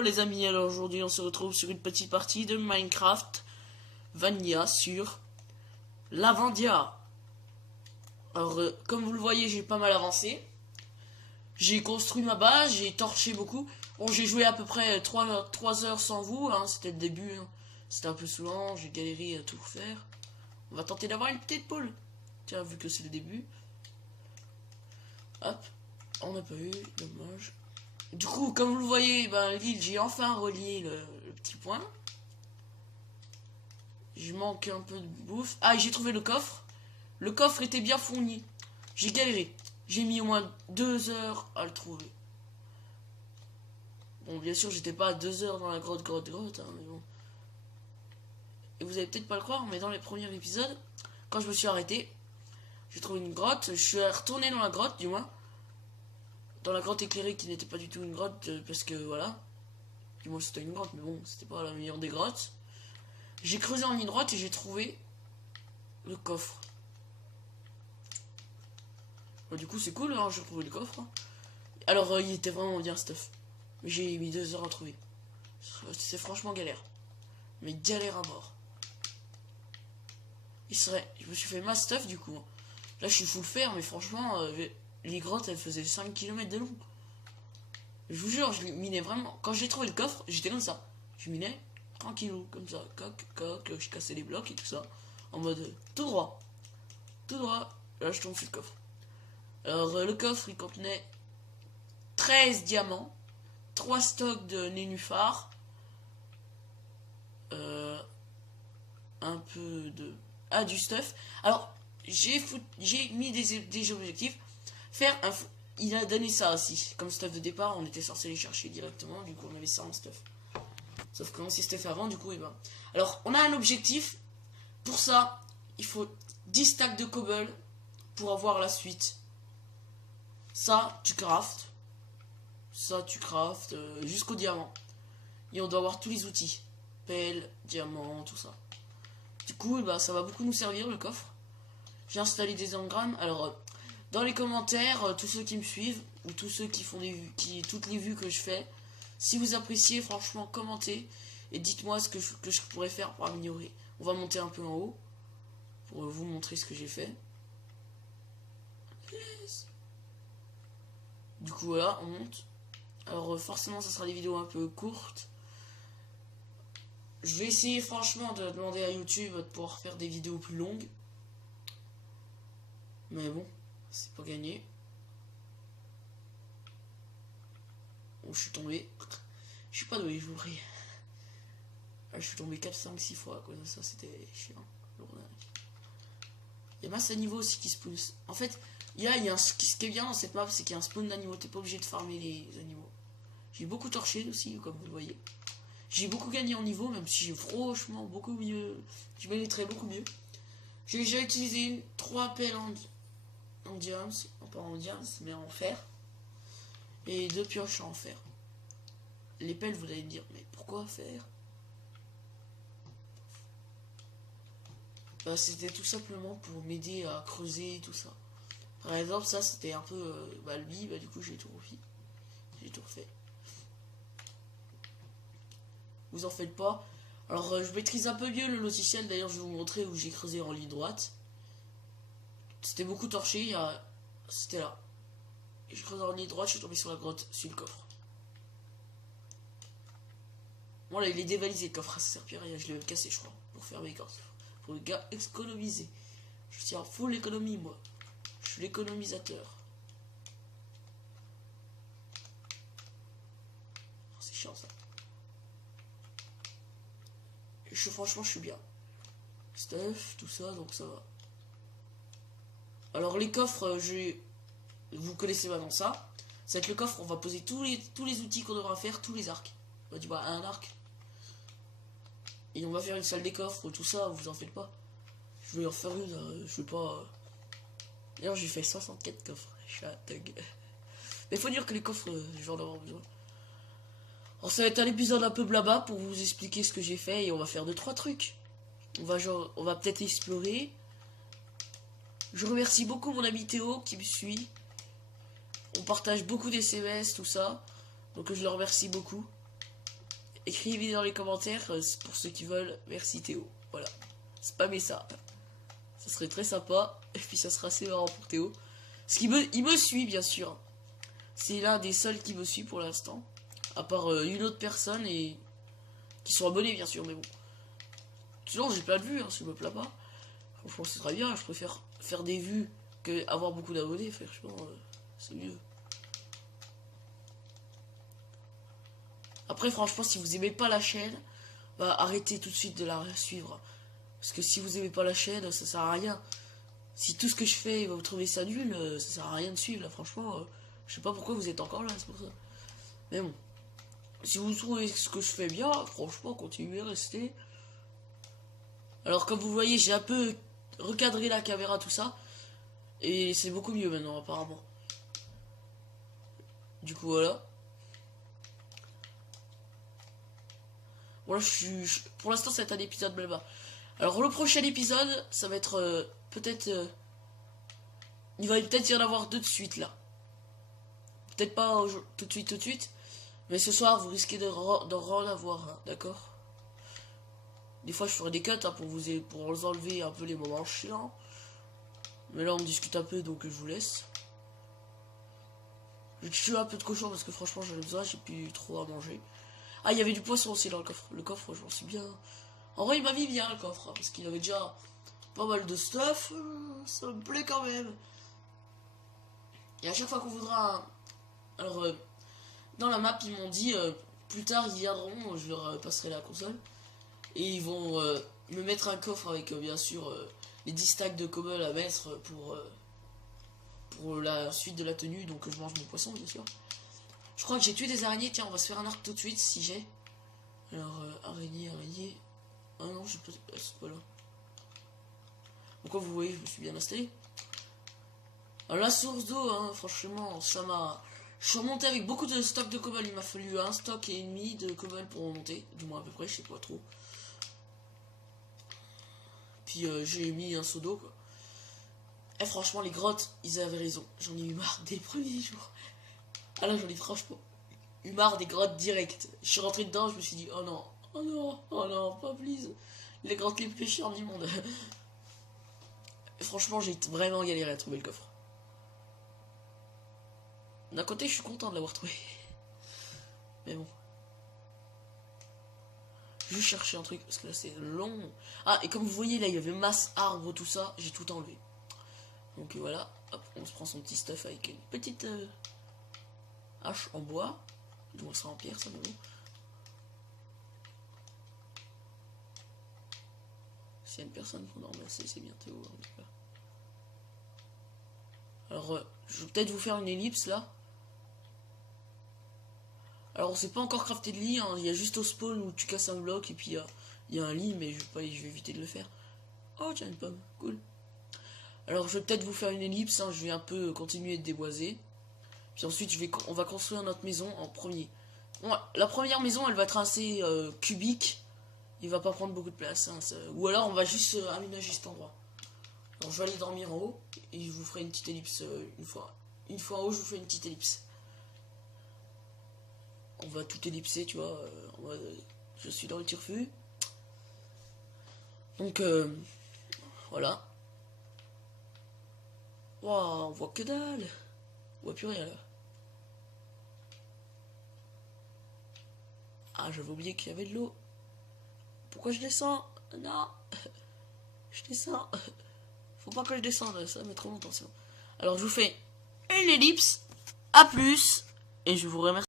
Hello les amis, alors aujourd'hui on se retrouve sur une petite partie de Minecraft Vanilla sur Lavandia. Alors comme vous le voyez, j'ai pas mal avancé. J'ai construit ma base, j'ai torché beaucoup. Bon, j'ai joué à peu près 3 heures sans vous, hein, c'était le début, hein. C'était un peu saoulant, j'ai galéré à tout faire. On va tenter d'avoir une petite poule. Tiens, vu que c'est le début. Hop, on n'a pas eu, dommage. Du coup, comme vous le voyez, ben, l'île, j'ai enfin relié le petit point. Je manque un peu de bouffe. Ah, j'ai trouvé le coffre. Le coffre était bien fourni. J'ai galéré. J'ai mis au moins 2 heures à le trouver. Bon, bien sûr, j'étais pas à 2 heures dans la grotte, hein, mais bon. Et vous allez peut-être pas le croire, mais dans les premiers épisodes, quand je me suis arrêté, j'ai trouvé une grotte. Je suis retourné dans la grotte, du moins. Dans la grotte éclairée qui n'était pas du tout une grotte, parce que voilà. Du moins c'était une grotte, mais bon, c'était pas la meilleure des grottes. J'ai creusé en ligne droite et j'ai trouvé le coffre. Bah, du coup c'est cool, hein, j'ai trouvé le coffre. Alors il était vraiment bien stuff. Mais j'ai mis 2 heures à trouver. C'est franchement galère. Mais galère à mort. Je me suis fait ma stuff du coup. Là je suis full fer, mais franchement, les grottes elles faisaient 5 km de long. Je vous jure, je minais vraiment. Quand j'ai trouvé le coffre, j'étais comme ça. Je minais tranquillou, comme ça. Coq, je cassais les blocs et tout ça. En mode tout droit. Tout droit. Là, je tombe sur le coffre. Alors, le coffre, il contenait 13 diamants, 3 stocks de nénuphars, un peu de. Ah, du stuff. Alors, j'ai mis des objectifs. Faire un. Il a donné ça aussi. Comme stuff de départ, on était censé les chercher directement. Du coup, on avait ça en stuff. Sauf que on s'est stuff avant, du coup, et ben. Alors, on a un objectif. Pour ça, il faut 10 stacks de cobble pour avoir la suite. Ça, tu craftes. Ça, tu craftes jusqu'au diamant. Et on doit avoir tous les outils. Pelle, diamant, tout ça. Du coup, bah, ça va beaucoup nous servir, le coffre. J'ai installé des engrammes. Alors, dans les commentaires, tous ceux qui me suivent, ou tous ceux qui font toutes les vues que je fais, si vous appréciez, franchement, commentez. Et dites-moi ce que je pourrais faire pour améliorer. On va monter un peu en haut. Pour vous montrer ce que j'ai fait. Du coup, voilà, on monte. Alors, forcément, ça sera des vidéos un peu courtes. Je vais essayer, franchement, de demander à YouTube de pouvoir faire des vidéos plus longues. Mais bon, c'est pas gagné. Oh, je suis tombé. Je suis pas doué, je vous prie. Je suis tombé 4, 5, 6 fois à cause de ça, c'était chiant. Il y a masse d'animaux aussi qui spawn. En fait, ce qui est bien dans cette map, c'est qu'il y a un spawn d'animaux. T'es pas obligé de farmer les animaux. J'ai beaucoup torché aussi, comme vous le voyez. J'ai beaucoup gagné en niveau, même si j'ai franchement beaucoup mieux. Je mériterais beaucoup mieux. J'ai déjà utilisé 3 pelles en diams. Pas en diams, mais en fer. Et 2 pioches en fer. Les pelles, vous allez me dire, mais pourquoi faire? Bah, c'était tout simplement pour m'aider à creuser et tout ça. Par exemple, ça c'était un peu lui, bah du coup j'ai tout refait. J'ai tout refait. Vous en faites pas. Alors je maîtrise un peu mieux le logiciel, d'ailleurs je vais vous montrer où j'ai creusé en ligne droite. C'était beaucoup torché, c'était là. Et je creuse en ligne droite, je suis tombé sur la grotte, sur le coffre. Bon là il est dévalisé le coffre, ça sert plus à rien, je l'ai même cassé je crois, pour faire mes cartes. Pour le gars économiser. Je tiens full économie moi. Je suis l'économisateur. Oh, c'est chiant ça. Franchement, je suis bien. Stuff, tout ça, donc ça va. Alors, les coffres, vous connaissez maintenant ça. Ça va être le coffre, on va poser tous les outils qu'on devra faire, tous les arcs. On va dire, bah, un arc. Et on va faire une salle des coffres, tout ça, vous en faites pas. Je vais en faire une, je sais pas. D'ailleurs, j'ai fait 64 coffres. Je suis un thug. Mais faut dire que les coffres, j'en ai besoin. Alors, ça va être un épisode un peu blabla pour vous expliquer ce que j'ai fait et on va faire 2-3 trucs. On va peut-être explorer. Je remercie beaucoup mon ami Théo qui me suit. On partage beaucoup des SMS, tout ça. Donc je le remercie beaucoup. Écrivez dans les commentaires pour ceux qui veulent. Merci Théo. Voilà. Spammez ça. Ça serait très sympa. Et puis ça sera assez marrant pour Théo. Parce il me suit bien sûr. C'est l'un des seuls qui me suit pour l'instant. À part une autre personne et qui sont abonnés bien sûr, mais bon. Sinon j'ai plein de vues, hein, si je me plains pas. Franchement c'est très bien, je préfère faire des vues que avoir beaucoup d'abonnés, franchement c'est mieux. Après franchement si vous aimez pas la chaîne, bah arrêtez tout de suite de la suivre. Parce que si vous aimez pas la chaîne, ça sert à rien. Si tout ce que je fais, vous trouvez ça nul, ça sert à rien de suivre là, franchement. Je sais pas pourquoi vous êtes encore là, c'est pour ça. Mais bon. Si vous trouvez ce que je fais bien, franchement, continuez, restez. Alors comme vous voyez, j'ai un peu recadré la caméra, tout ça. Et c'est beaucoup mieux maintenant, apparemment. Du coup, voilà. Voilà, pour l'instant, c'est un épisode blabla. Alors le prochain épisode, ça va être peut-être... il va peut-être y en avoir 2 de suite, là. Peut-être pas tout de suite. Mais ce soir, vous risquez d'en avoir un, d'accord? Des fois, je ferai des cuts hein, pour vous enlever un peu les moments chiants. Mais là, on discute un peu, donc je vous laisse. Je tue un peu de cochon parce que franchement, j'en ai besoin, j'ai plus trop à manger. Ah, il y avait du poisson aussi dans le coffre. Le coffre, je m'en suis bien... En vrai, il m'a mis bien le coffre, hein, parce qu'il avait déjà pas mal de stuff. Ça me plaît quand même. Et à chaque fois qu'on voudra... Alors, dans la map, ils m'ont dit, plus tard, ils viendront, je leur passerai la console. Et ils vont me mettre un coffre avec, bien sûr, les 10 stacks de cobble à mettre pour la suite de la tenue. Donc, je mange mon poisson, bien sûr. Je crois que j'ai tué des araignées. Tiens, on va se faire un arc tout de suite, si j'ai. Alors, araignée. Ah non, je peux... c'est pas là. Donc, comme vous voyez, je me suis bien installé. Alors, la source d'eau, hein, franchement, ça m'a... Je suis remonté avec beaucoup de stock de cobble. Il m'a fallu un stock et demi de cobble pour remonter. Du moins à peu près, je sais pas trop. Puis j'ai mis un seau d'eau quoi. Et franchement les grottes, ils avaient raison. J'en ai eu marre dès les premiers jours. Ah là j'en ai franchement eu marre des grottes directes. Je suis rentré dedans, je me suis dit oh non, oh non, oh non, pas please. Les grottes les plus chiantes du monde. Et franchement j'ai vraiment galéré à trouver le coffre. D'un côté je suis content de l'avoir trouvé. Mais bon. Je vais chercher un truc parce que là c'est long. Ah et comme vous voyez là il y avait masse arbre tout ça, j'ai tout enlevé. Donc voilà, hop, on se prend son petit stuff avec une petite hache en bois. Donc on sera en pierre ça mais bon. S'il y a une personne qu'on a ramassé, c'est bien Théo. Hein, alors je vais peut-être vous faire une ellipse là. Alors on sait pas encore crafter de lit, hein. Il y a juste au spawn où tu casses un bloc et puis il y a un lit mais je vais éviter de le faire. Oh tiens une pomme, cool. Alors je vais peut-être vous faire une ellipse, hein. Je vais un peu continuer de déboiser. Puis ensuite on va construire notre maison en premier. Bon, la première maison elle va être assez cubique. Il va pas prendre beaucoup de place. Hein, ou alors on va juste aménager cet endroit. Alors je vais aller dormir en haut et je vous ferai une petite ellipse une fois. Une fois en haut je vous fais une petite ellipse. On va tout ellipser, tu vois. Je suis dans le turfu. Donc, voilà. Waouh, on voit que dalle. On voit plus rien là. Ah, j'avais oublié qu'il y avait de l'eau. Pourquoi je descends? Non. Je descends. Faut pas que je descende, ça met trop longtemps sinon. Alors, je vous fais une ellipse. À plus. Et je vous remercie.